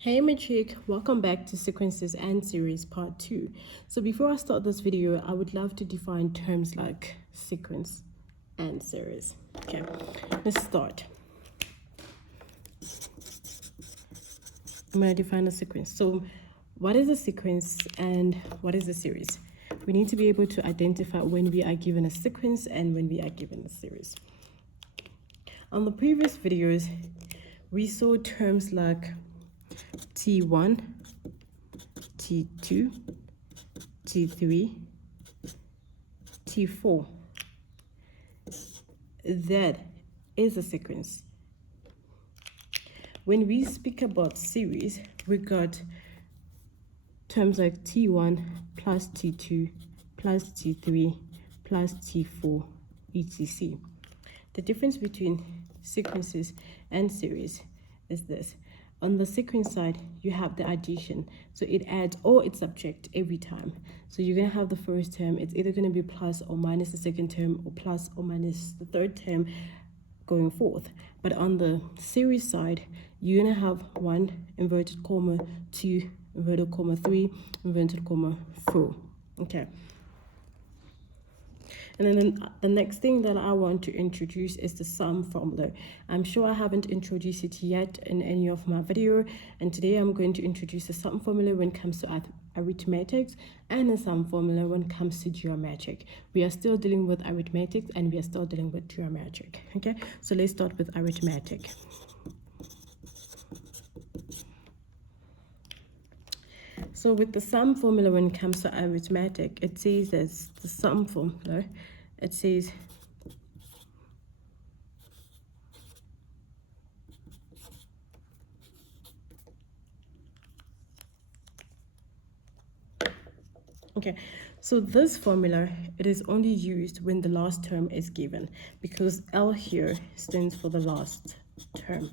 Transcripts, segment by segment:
Hey my chick, welcome back to Sequences and Series Part 2. So before I start this video, I would love to define terms like sequence and series. Okay, let's start. I'm going to define a sequence. So what is a sequence and what is a series? We need to be able to identify when we are given a sequence and when we are given a series. On the previous videos, we saw terms like T1, T2, T3, T4. That is a sequence. When we speak about series, we got terms like T1 plus T2 plus T3 plus T4, etc. The difference between sequences and series is this. On the sequence side, you have the addition. So it adds or it subtracts every time. So you're going to have the first term. It's either going to be plus or minus the second term or plus or minus the third term going forth. But on the series side, you're going to have 1, inverted comma, 2, inverted comma, 3, inverted comma, 4. Okay. And then the next thing that I want to introduce is the sum formula. I'm sure I haven't introduced it yet in any of my video, and today I'm going to introduce the sum formula when it comes to arithmetic and the sum formula when it comes to geometric. We are still dealing with arithmetic and we are still dealing with geometric. Okay, so let's start with arithmetic. So with the sum formula when it comes to arithmetic, it says as the sum formula, it says okay, so this formula, it is only used when the last term is given, because L here stands for the last term,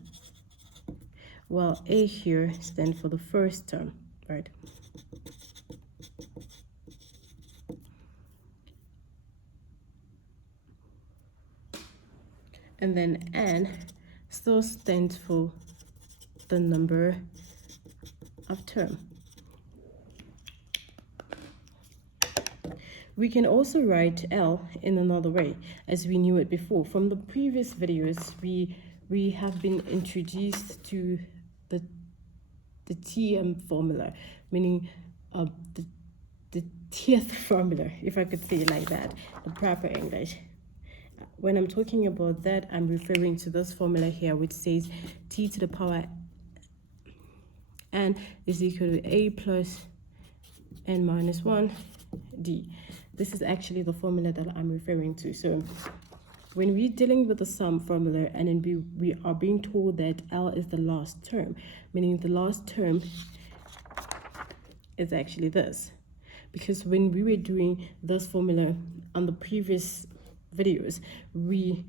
while A here stands for the first term, right? And then N still stands for the number of term. We can also write L in another way, as we knew it before. From the previous videos, we have been introduced to the TM formula, meaning the Tth formula, if I could say it like that, the proper English. When I'm talking about that, I'm referring to this formula here, which says T to the power N is equal to A plus N minus 1 D. This is actually the formula that I'm referring to. So when we're dealing with the sum formula and then we are being told that L is the last term, meaning the last term is actually this. Because when we were doing this formula on the previous videos, we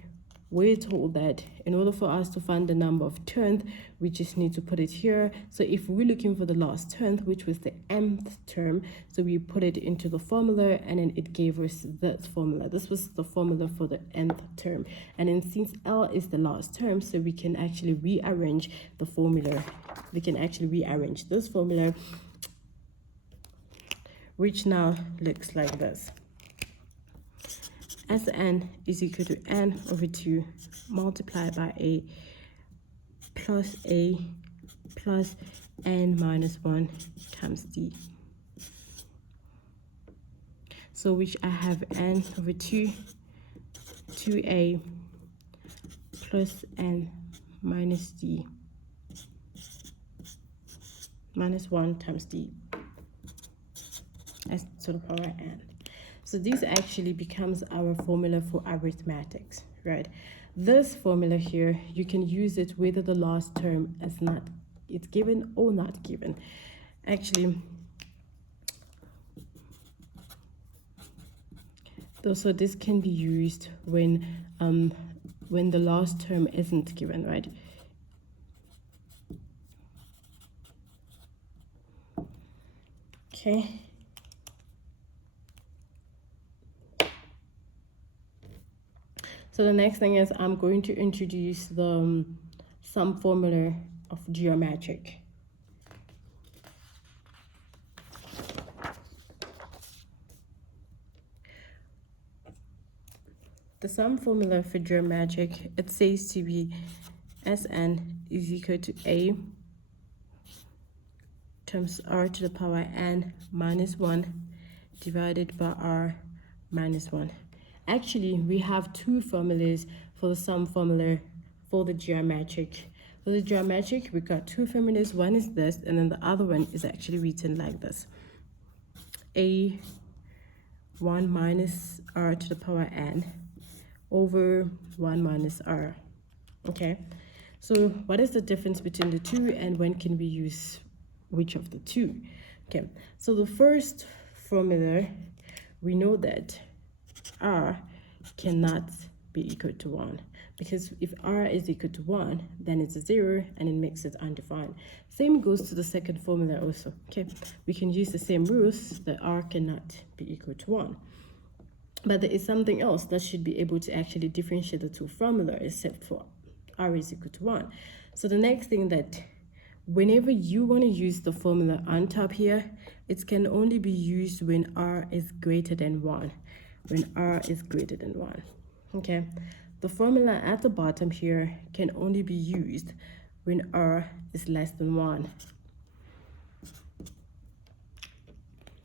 were told that in order for us to find the number of terms, we just need to put it here. So if we're looking for the last term, which was the nth term, so we put it into the formula and then it gave us that formula. This was the formula for the nth term. And then since L is the last term, so we can actually rearrange the formula. We can actually rearrange this formula, which now looks like this. As N is equal to N over 2 multiplied by A plus N minus 1 times D. So which I have N over 2, 2A plus N minus D minus 1 times D as to the power N. So this actually becomes our formula for arithmetics, right? This formula here, you can use it whether the last term is not, it's given or not given. Actually, so this can be used when the last term isn't given, right? Okay. So the next thing is I'm going to introduce the sum formula of geometric. The sum formula for geometric, it says to be Sn is equal to A times r to the power n minus 1 divided by r minus 1. Actually, we have two formulas for the sum formula for the geometric. For the geometric, we got two formulas. One is this, and then the other one is actually written like this. A 1 minus r to the power n over 1 minus r. Okay, so what is the difference between the two, and when can we use which of the two? Okay, so the first formula, we know that r cannot be equal to 1, because if r is equal to 1, then it's a 0 and it makes it undefined. Same goes to the second formula also. Okay, we can use the same rules that r cannot be equal to 1. But there is something else that should be able to actually differentiate the two formulas, except for r is equal to 1. So the next thing, that whenever you want to use the formula on top here, it can only be used when r is greater than 1. When r is greater than 1. Okay, the formula at the bottom here can only be used when r is less than 1.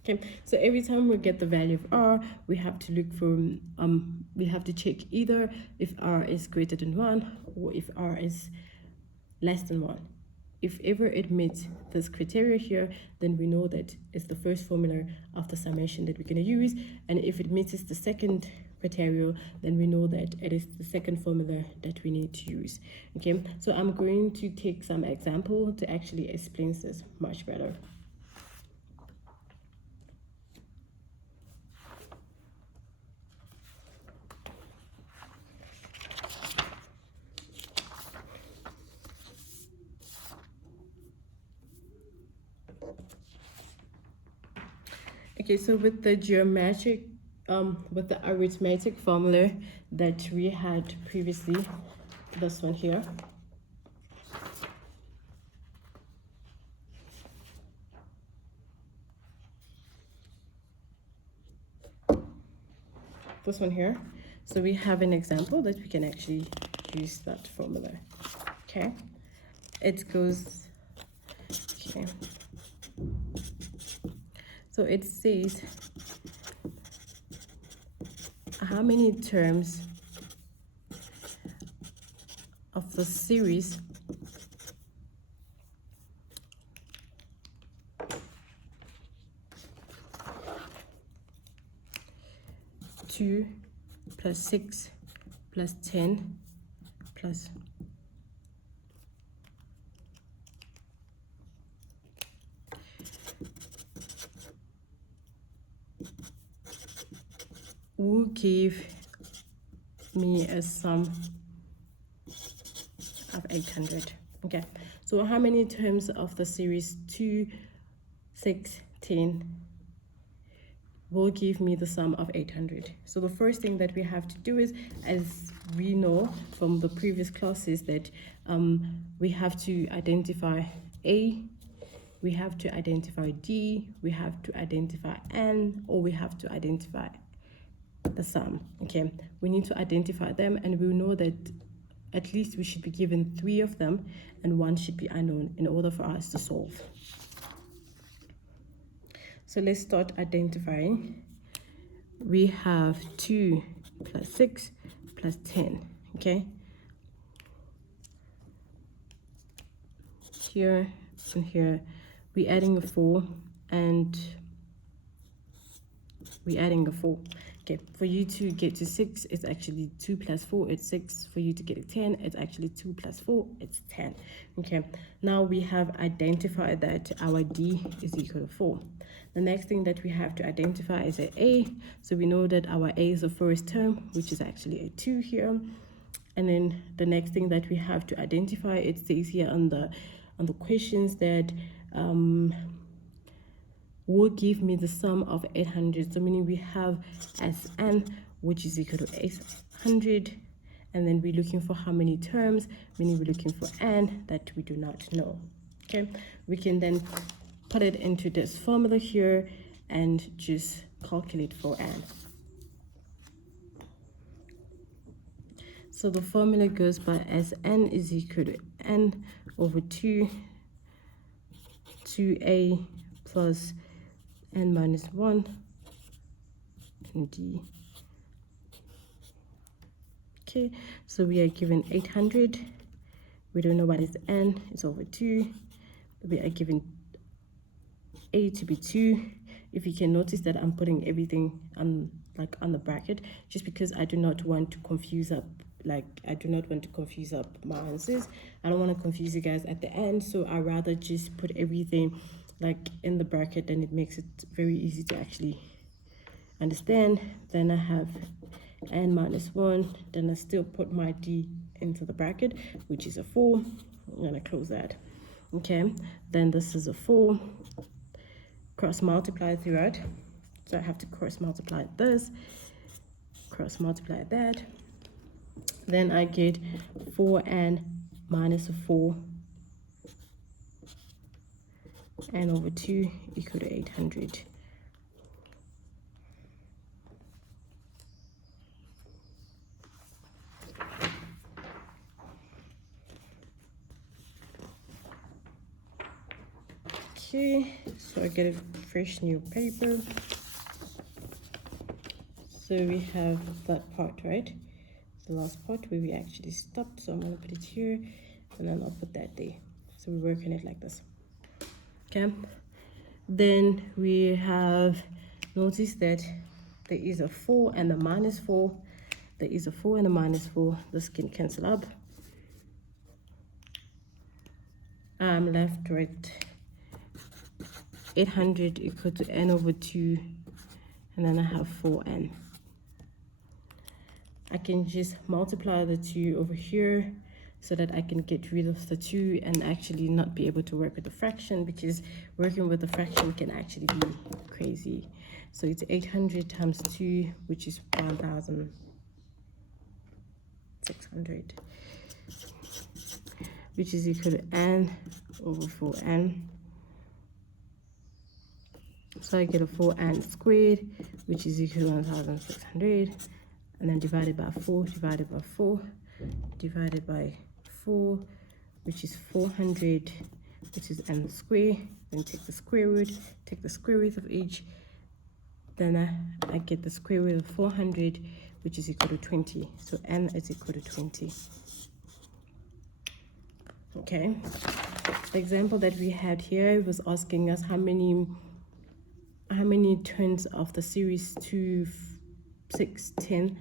Okay, so every time we get the value of r, we have to look for we have to check either if r is greater than 1 or if r is less than 1. If ever it meets this criteria here, then we know that it's the first formula of the summation that we're going to use. And if it meets the second criteria, then we know that it is the second formula that we need to use. Okay, so I'm going to take some example to actually explain this much better. Okay, so with the geometric, with the arithmetic formula that we had previously, this one here, this one here. So we have an example that we can actually use that formula. Okay, it goes, okay. So it says how many terms of the series two plus 6 plus 10 plus will give me a sum of 800. Okay, so how many terms of the series 2, 6, 10 will give me the sum of 800? So the first thing that we have to do is, as we know from the previous classes, that we have to identify A, we have to identify D, we have to identify N, or we have to identify the sum. Okay, we need to identify them, and we know that at least we should be given 3 of them and 1 should be unknown in order for us to solve. So let's start identifying. We have 2 plus 6 plus 10. Okay, here and here we're adding a 4 and we're adding a 4. Okay, for you to get to 6, it's actually 2 plus 4, it's 6. For you to get a 10, it's actually 2 plus 4, it's 10. Okay, now we have identified that our D is equal to 4. The next thing that we have to identify is a A. So we know that our A is the first term, which is actually a 2 here. And then the next thing that we have to identify, it says here on the questions that will give me the sum of 800. So meaning we have Sn, which is equal to 800, and then we're looking for how many terms, meaning we're looking for n that we do not know. Okay, we can then put it into this formula here and just calculate for n. So the formula goes by as n is equal to n over 2, 2a plus n minus 1 and d. Okay, so we are given 800. We don't know what is n, it's over 2. We are given a to be 2. If you can notice that I'm putting everything on the bracket, just because I do not want to confuse up, my answers. I don't want to confuse you guys at the end, so I rather just put everything in the bracket, and it makes it very easy to actually understand. Then I have n minus 1, then I still put my d into the bracket, which is a 4. I'm gonna close that. Okay, then this is a 4, cross multiply throughout, so I have to cross multiply this, cross multiply that, then I get 4n minus a 4 n over 2 equal to 800. Okay, so I get a fresh new paper. So we have that part, right? The last part where we actually stopped. So I'm gonna put it here, and then I'll put that there. So we work on it like this. Okay. Then we have noticed that there is a 4 and a minus 4. There is a 4 and a minus 4. This can cancel up. I'm left with 800 equal to n over 2, and then I have 4n. I can just multiply the 2 over here so that I can get rid of the 2 and actually not be able to work with the fraction, because working with the fraction can actually be crazy. So it's 800 times 2, which is 1,600, which is equal to n over 4n. So I get a 4n squared, which is equal to 1,600, and then divided by 4, divided by 4, divided by 4, which is 400, which is n squared. Then take the square root of each. Then I get the square root of 400, which is equal to 20. So n is equal to 20. Okay. The example that we had here was asking us how many turns of the series 2, 6, 10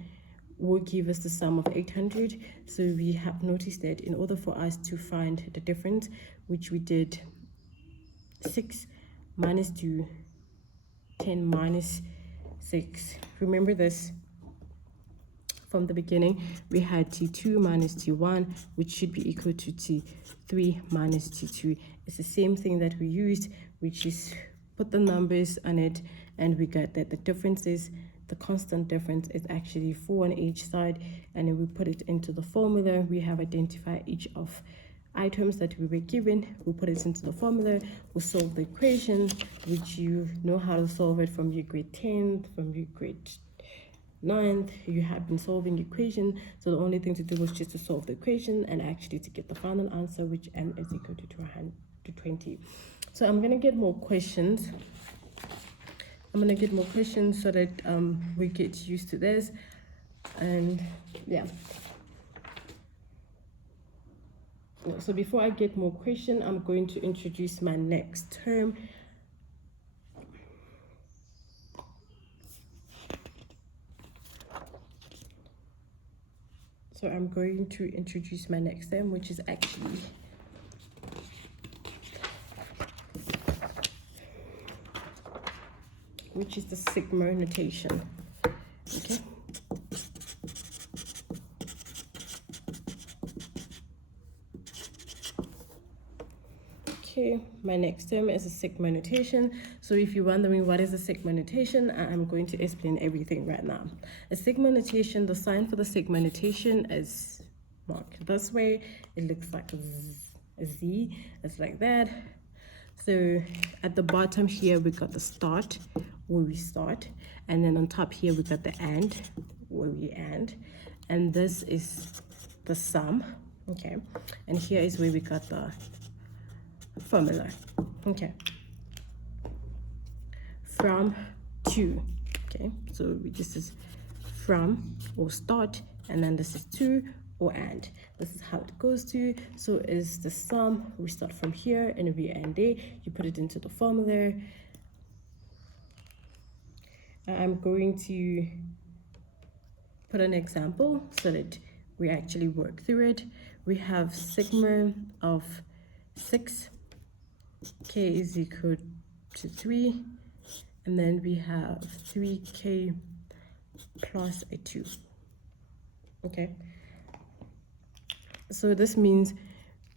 will give us the sum of 800. So we have noticed that in order for us to find the difference, which we did 6 minus 2, 10 minus 6. Remember this from the beginning. We had T2 minus T1, which should be equal to T3 minus T2. It's the same thing that we used, which is put the numbers on it, and we got that the difference is, the constant difference is actually 4 on each side, and then we put it into the formula. We have identified each of items that we were given, we put it into the formula, we solve the equation, which you know how to solve it from your grade 10th, from your grade 9th. You have been solving the equation, so the only thing to do was just to solve the equation and actually to get the final answer, which n is equal to 20. So I'm gonna get more questions. So that we get used to this, and yeah. So before I get more questions, I'm going to introduce my next term. So I'm going to introduce my next term, which is actually the sigma notation. Okay. Okay, my next term is a sigma notation. So if you're wondering what is a sigma notation, I'm going to explain everything right now. A sigma notation, the sign for the sigma notation is marked this way. It looks like a Z. It's like that. So at the bottom here, we got the start, where we start. And then on top here, we got the and, where we end. And this is the sum, okay, and here is where we got the formula, okay, from to, okay, so this is from or start, and then this is to or and. This is how it goes to. So is the sum, we start from here and we end there, you put it into the formula. I'm going to put an example so that we actually work through it. We have sigma of 6, k is equal to 3, and then we have 3k plus a 2. Okay, so this means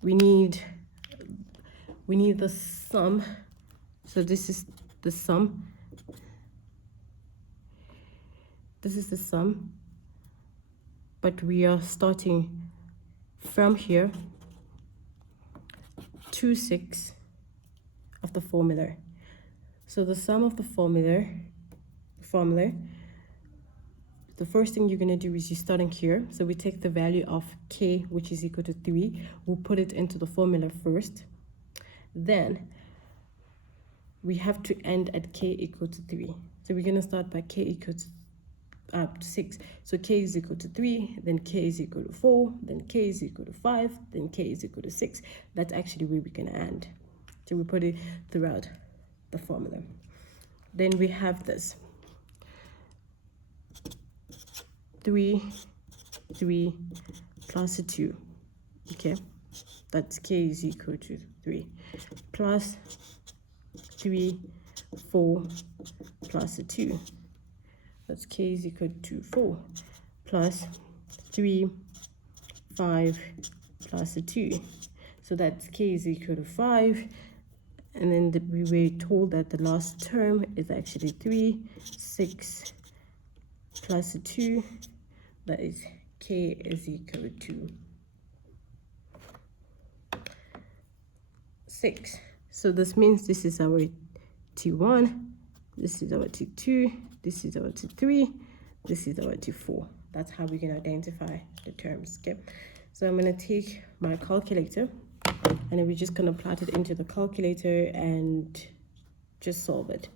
we need the sum. So this is the sum. This is the sum, but we are starting from here to 6 of the formula. So the sum of the formula, the first thing you're going to do is you're starting here. So we take the value of k, which is equal to 3. We'll put it into the formula first. Then we have to end at k equal to 3. So we're going to start by k equal to 6. So k is equal to 3, then k is equal to 4, then k is equal to 5, then k is equal to 6. That's actually where we're going to end. So we put it throughout the formula. Then we have this 3 plus a 2, okay, that's k is equal to 3, plus 3 4 plus a 2, that's k is equal to 4, plus 3 5 plus a 2, so that's k is equal to 5. And then we were told that the last term is actually 3 6 plus a 2, that is k is equal to 6. So this means this is our T1, this is our T2, this is our T3, this is our T4. That's how we can identify the terms. Okay, so I'm going to take my calculator and then we're just going to plot it into the calculator and just solve it.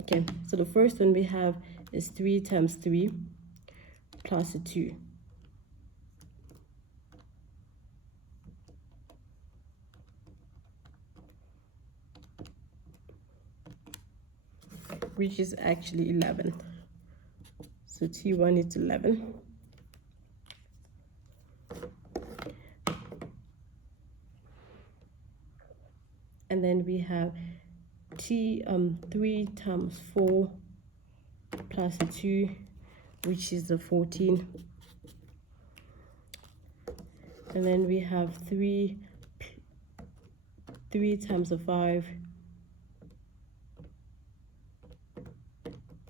Okay, so the first one we have is 3 times 3 plus a 2. Which is actually 11. So T1 is 11. And then we have 3 times 4 plus a 2, which is the 14. And then we have 3 times a 5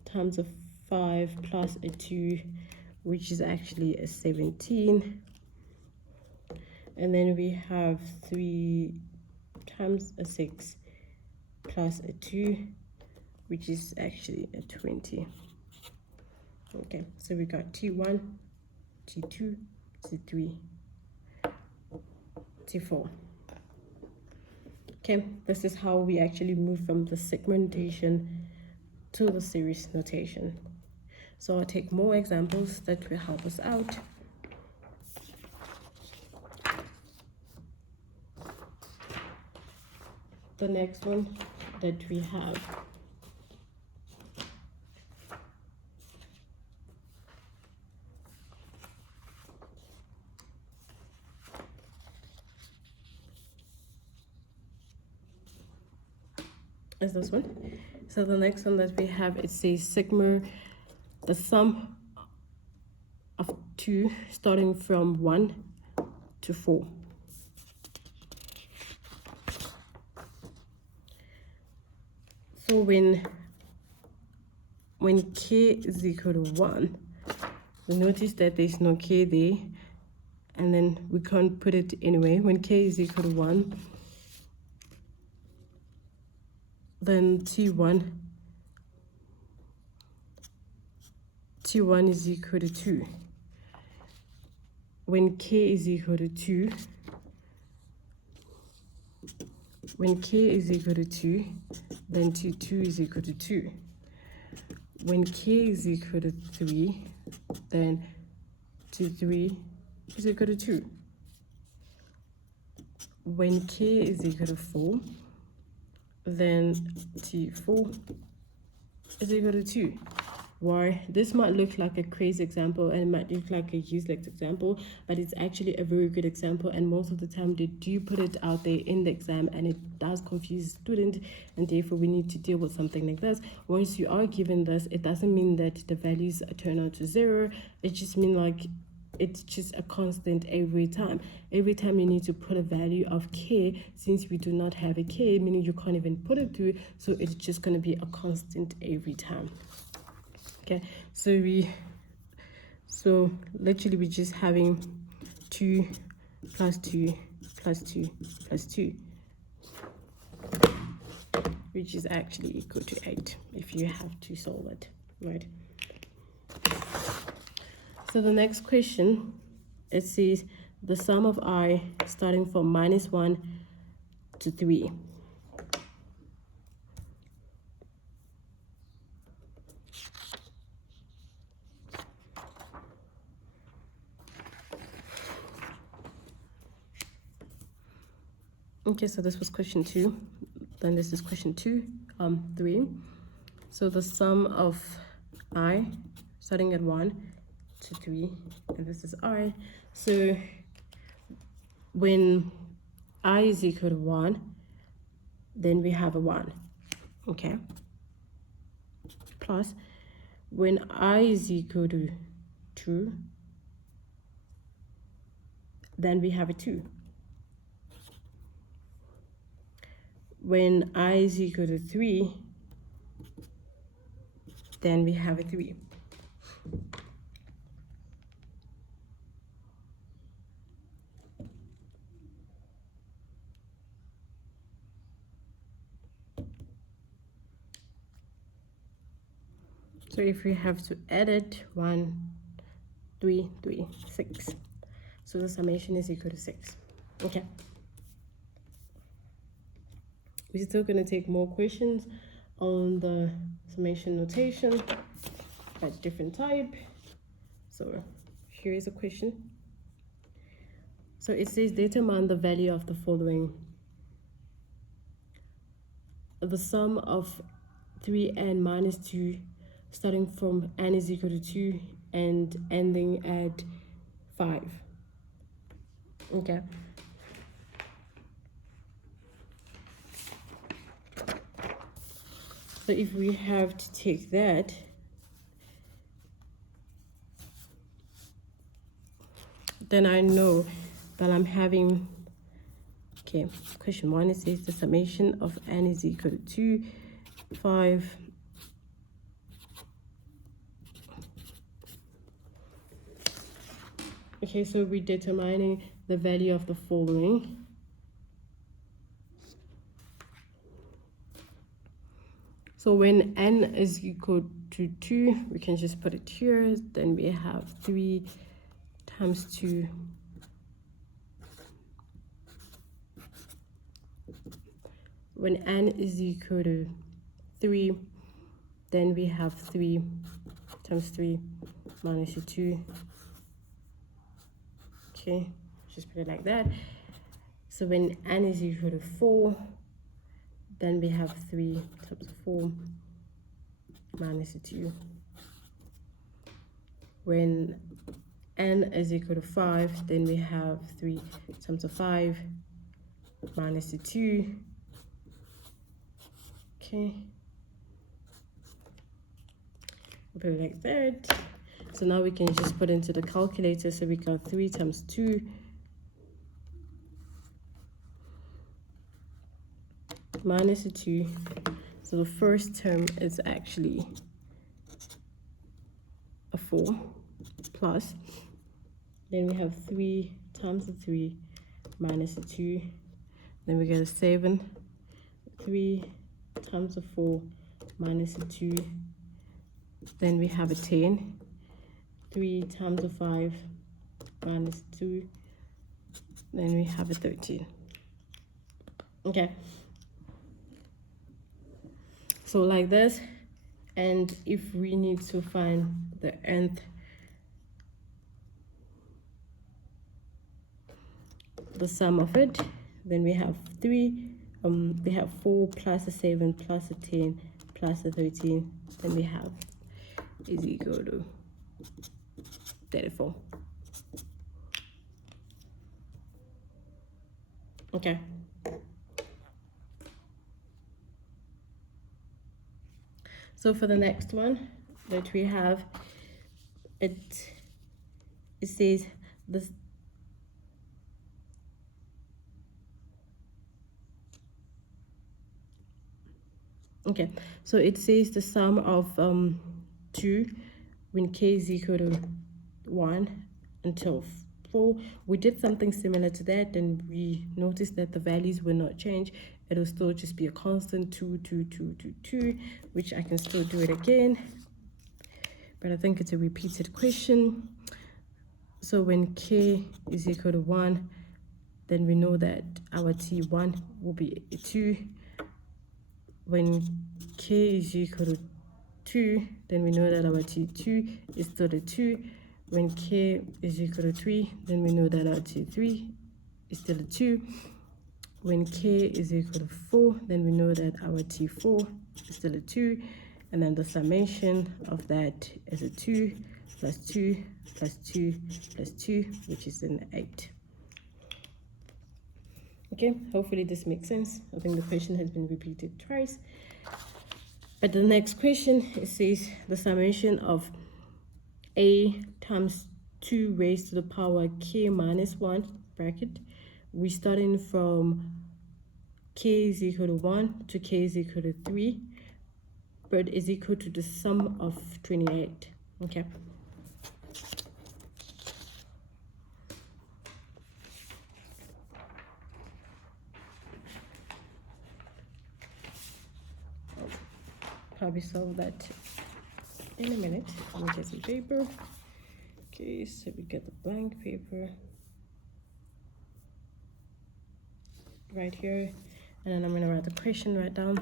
times a 5 plus a 2, which is actually a 17. And then we have 3 times a 6 plus a 2, which is actually a 20. Okay, so we got T1, T2, T3, T4. Okay, this is how we actually move from the sigma notation to the series notation. So I'll take more examples that will help us out. The next one that we have is this one. So the next one that we have, it says sigma, the sum of 2 starting from 1 to 4. So when k is equal to 1, you notice that there's no k there, and then we can't put it anyway. When k is equal to 1, then T1 is equal to 2. when k is equal to 2, when k is equal to 2, then T2 is equal to 2. When k is equal to 3, then T3 is equal to 2. When k is equal to 4, then T4 is equal to 2. Why? This might look like a crazy example and it might look like a useless example, but it's actually a very good example, and most of the time they do put it out there in the exam and it does confuse students, and therefore we need to deal with something like this. Once you are given this, it doesn't mean that the values turn out to 0. It just means like it's just a constant every time. Every time you need to put a value of k, since we do not have a k, meaning you can't even put it through, so it's just going to be a constant every time. Okay, so literally we're just having 2 plus 2 plus 2 plus 2, which is actually equal to 8 if you have to solve it, right? So the next question, it says the sum of I starting from -1 to 3. Okay, so this was question 2. Then this is question 3. So the sum of I starting at 1 to 3, and this is I. So when I is equal to 1, then we have a 1, okay? Plus, when I is equal to 2, then we have a 2. When I is equal to 3, then we have a 3. So if we have to add it, 1, 3, 3, 6. So the summation is equal to 6. Okay. We're still going to take more questions on the summation notation at different type. So here is a question. So it says determine the value of the following. The sum of 3n minus 2 starting from n is equal to 2 and ending at 5. Okay. So if we have to take that, then I know that I'm having, okay, question 1, it says the summation of n is equal to 2, 5, okay, so we're determining the value of the following. So when n is equal to 2, we can just put it here. Then we have 3 times 2. When n is equal to 3, then we have 3 times 3 minus 2. Okay, just put it like that. So when n is equal to 4, then we have 3 times 4 minus 2. When n is equal to 5, then we have 3 times 5 minus 2. Okay, put it like that. So now we can just put into the calculator. So we got 3 times 2 minus 2. So the first term is actually a 4 plus. Then we have 3 times 3 minus 2. Then we get a 7. 3 times 4 minus 2. Then we have a 10. 3 times 5 minus 2, then we have a 13. Okay, so like this. And if we need to find the nth, the sum of it, then we have 3, we have 4 plus a 7 plus a 10 plus a 13, then we have is equal to 34. Okay. So for the next one that we have, it says this. Okay, so it says the sum of 2 when k is equal to 1 until 4. We did something similar to that, and we noticed that the values will not change. It'll still just be a constant 2, 2, 2, 2, 2, which I can still do it again, but I think it's a repeated question. So when k is equal to 1, then we know that our t1 will be a 2. When k is equal to 2, then we know that our t2 is still a 2. When k is equal to 3, then we know that our t3 is still a 2. When k is equal to 4, then we know that our t4 is still a 2. And then the summation of that is a 2 plus 2 plus 2 plus 2, which is an 8. Okay, hopefully this makes sense. I think the question has been repeated twice. But the next question, it says the summation of a times 2 raised to the power k minus 1 bracket. We're starting from k is equal to 1 to k is equal to 3, but is equal to the sum of 28. Okay. Probably solve that in a minute. Let me get some paper. Okay, so we get the blank paper right here, and then I'm going to write the question right down.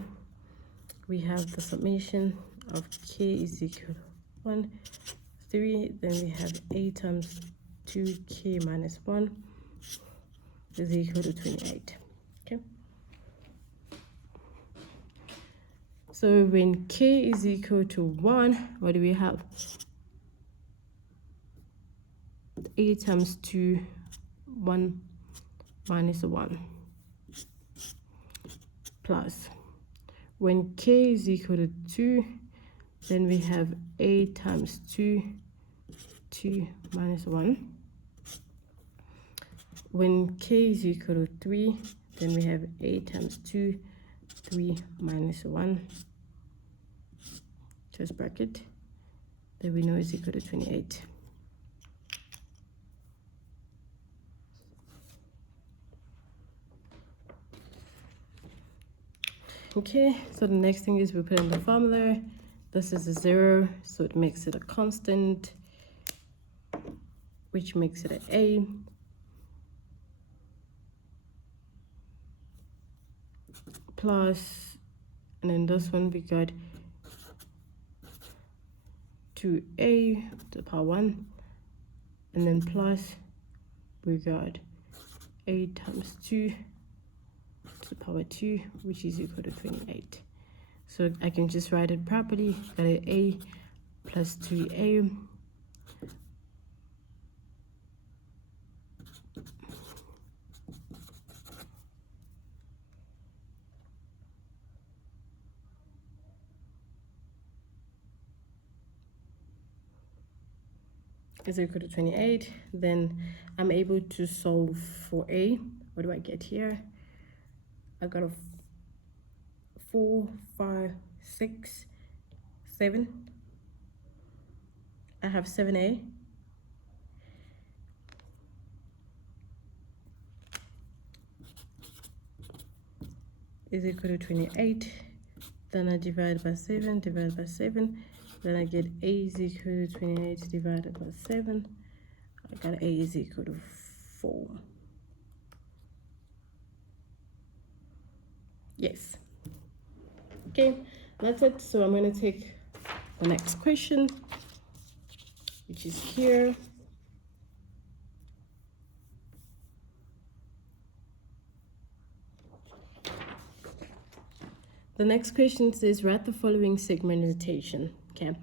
We have the summation of k is equal to 1, 3, then we have a times 2k minus 1 is equal to 28. Okay. So when k is equal to 1, what do we have? A times 2, 1 minus 1 plus. When k is equal to 2, then we have a times 2, 2 minus 1. When k is equal to 3, then we have a times 2, 3 minus 1, just bracket, that we know is equal to 28. Okay, so the next thing is we put in the formula. This is a 0, so it makes it a constant, which makes it an a. Plus, and then this one we got 2a to the power 1, and then plus we got a times 2 to the power 2, which is equal to 28. So I can just write it properly. Got an a plus 3a is equal to 28. Then I'm able to solve for a. What do I get here? I got a 4, 5, 6, 7. I have 7a. Is equal to 28. Then I divide by 7, Then I get a is equal to 28 divided by 7. I got a is equal to 4. Yes. Okay, that's it. So I'm going to take the next question, which is here. The next question says, write the following segment notation. Okay,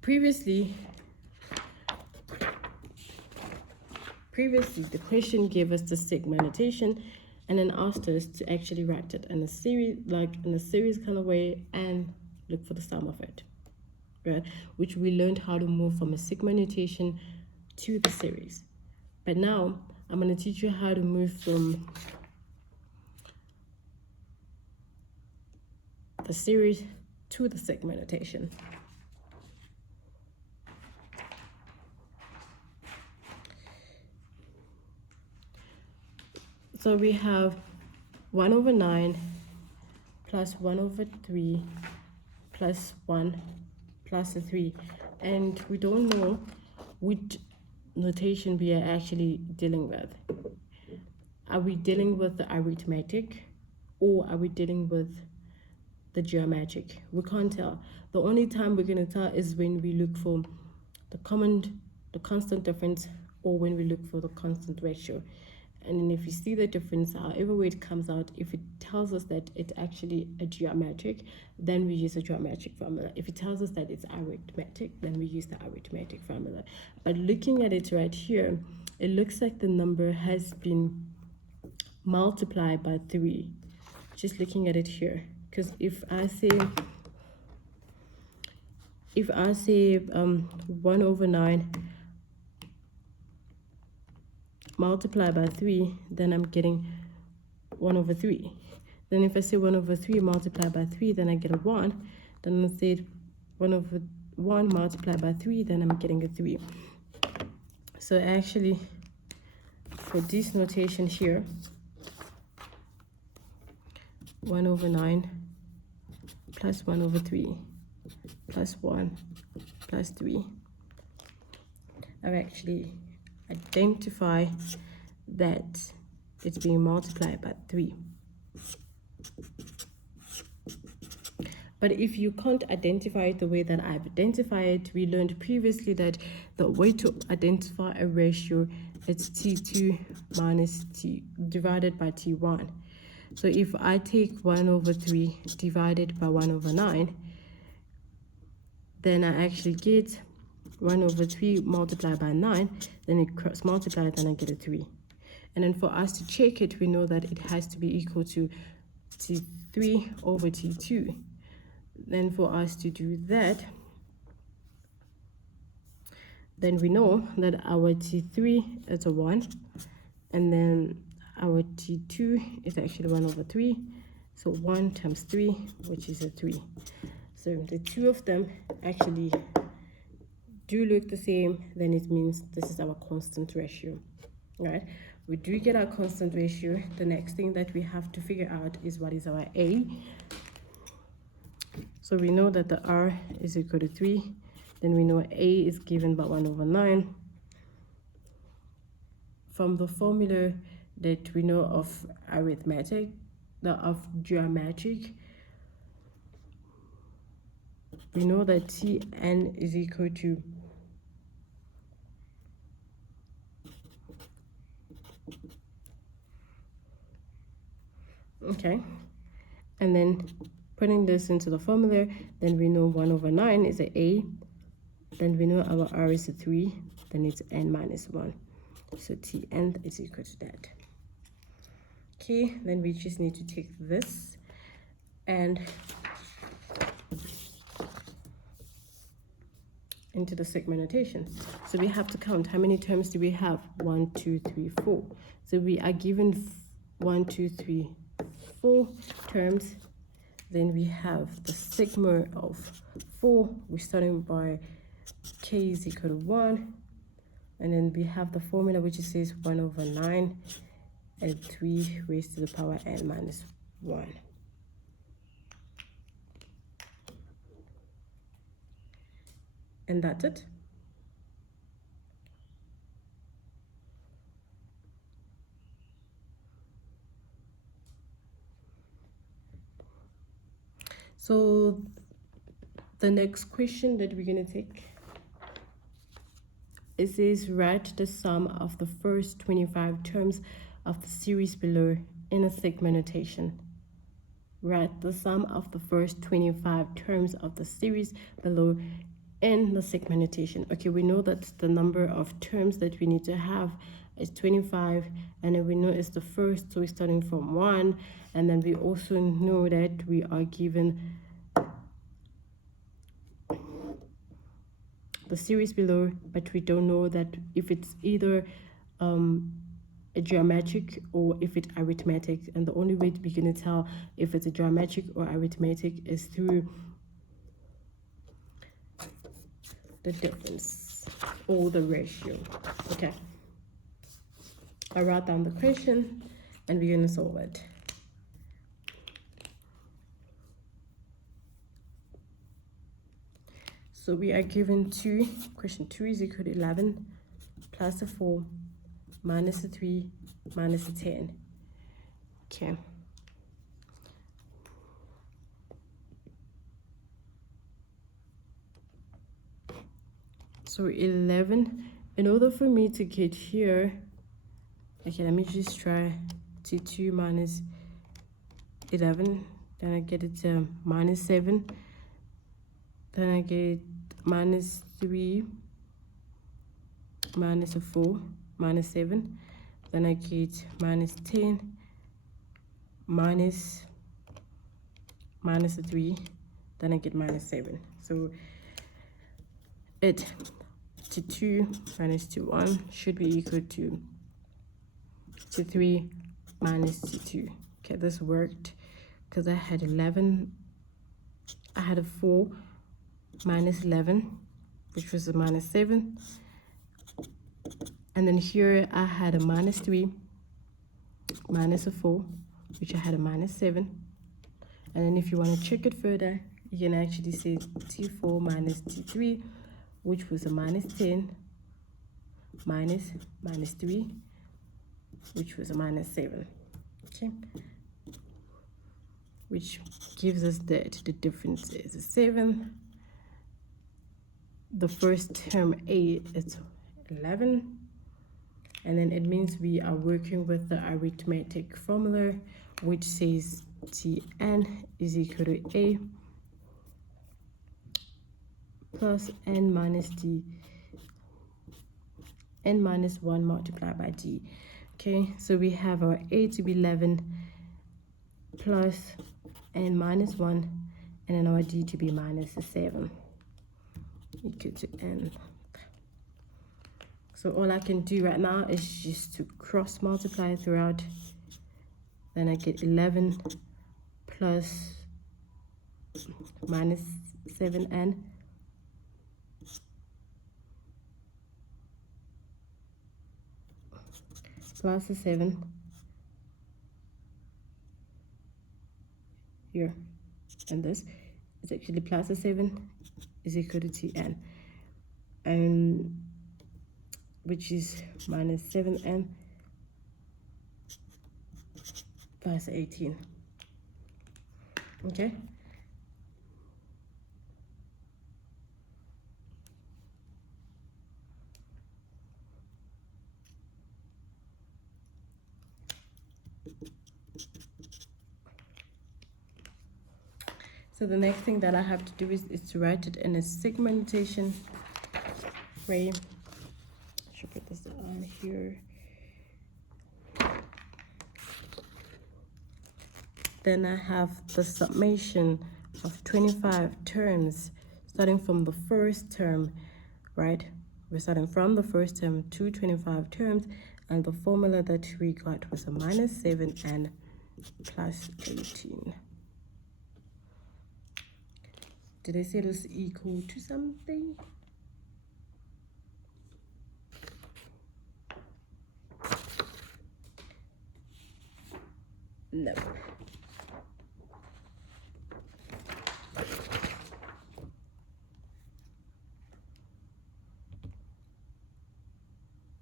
previously the question gave us the segment notation and then asked us to actually write it in a series, like in a series kind of way, and look for the sum of it, right? Which we learned how to move from a segment notation to the series. But now I'm going to teach you how to move from the series to the segment notation. So we have 1 over 9 plus 1 over 3 plus 1 plus a 3. And we don't know which notation we are actually dealing with. Are we dealing with the arithmetic or are we dealing with the geometric? We can't tell. The only time we're going to tell is when we look for the constant difference, or when we look for the constant ratio. And then if you see the difference, however way it comes out, if it tells us that it's actually a geometric, then we use a geometric formula. If it tells us that it's arithmetic, then we use the arithmetic formula. But looking at it right here, it looks like the number has been multiplied by 3. Just looking at it here, because if I say 1 over 9 multiply by 3, then I'm getting 1 over 3. Then if I say 1 over 3 multiplied by 3, then I get a 1. Then I say 1 over 1 multiplied by 3, then I'm getting a 3. So actually, for this notation here, 1 over 9 plus 1 over 3 plus 1 plus 3, I've actually identify that it's being multiplied by 3. But if you can't identify it the way that I've identified it, we learned previously that the way to identify a ratio is T2 minus T divided by T1. So if I take 1 over 3 divided by 1 over 9, then I actually get 1 over 3 multiplied by 9, then it cross multiplied, then I get a 3. And then for us to check it, we know that it has to be equal to T3 over T2. Then for us to do that, then we know that our T3 is a 1, and then our T2 is actually 1 over 3. So 1 times 3, which is a 3. So the two of them actually do look the same, then it means this is our constant ratio, right? We do get our constant ratio. The next thing that we have to figure out is what is our A. So we know that the R is equal to 3. Then we know A is given by 1 over 9. From the formula that we know of arithmetic, of geometric, we know that Tn is equal to okay, and then putting this into the formula, then we know 1 over 9 is a A, then we know our R is a 3, then it's n minus 1, so Tn is equal to that. Okay, then we just need to take this and into the segment notation. So we have to count how many terms do we have. 1, 2, 3, 4. So we are given 1, 2, 3, 4 terms. Then we have the sigma of 4. We're starting by k is equal to 1, and then we have the formula which says 1 over 9 and 3 raised to the power n minus 1. And that's it. So the next question that we're going to take, it says write the sum of the first 25 terms of the series below in a sigma notation. Write the sum of the first 25 terms of the series below in the sigma notation. Okay, we know that the number of terms that we need to have is 25, and then we know it's the first, so we're starting from 1, and then we also know that we are given the series below, but we don't know that if it's either a geometric or if it's arithmetic, and the only way we're going to tell if it's a geometric or arithmetic is through the difference or the ratio. Okay, I wrote down the question and we're going to solve it. So we are given question 2 is equal to 11 plus a 4 minus a 3 minus a 10. Okay. So 11, in order for me to get here, okay, let me just try T2 minus 11, then I get it to minus 7, then I get minus 3 minus a 4 minus 7, then I get minus 10 minus a 3, then I get minus 7. So it T2 minus T1 should be equal to T3 minus T2. Okay, this worked because I had 11, I had a 4 minus 11, which was a minus 7, and then here I had a minus 3 minus a 4, which I had a minus 7, and then if you want to check it further, you can actually say T4 minus T3, which was a minus 10 minus 3, which was a minus 7. Okay, which gives us that the difference is a 7. The first term A is 11, and then it means we are working with the arithmetic formula, which says Tn is equal to A plus n minus d, n minus 1 multiplied by d. Okay, so we have our A to be 11 plus n minus 1, and then our d to be minus 7 equal to n. So all I can do right now is just to cross multiply throughout. Then I get 11 plus minus 7n plus a 7 here, and this is actually plus a 7 is equal to Tn, and which is minus 7n plus 18. Okay, so the next thing that I have to do is to write it in a sigma notation way. I should put this on here. Then I have the summation of 25 terms starting from the first term, right? We're starting from the first term to 25 terms, and the formula that we got was a minus 7 and plus 18. Did I say it was equal to something? No.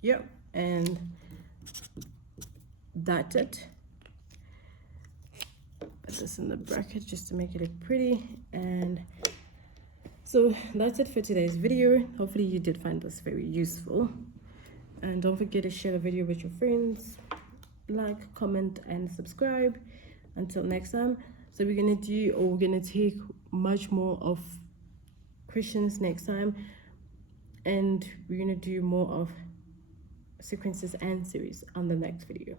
Yep, and that's it. put this in the bracket just to make it look pretty. And so that's it for today's video. Hopefully you did find this very useful, and don't forget to share the video with your friends, like, comment, and subscribe. Until next time. So we're gonna take much more of questions next time, and we're gonna do more of sequences and series on the next video.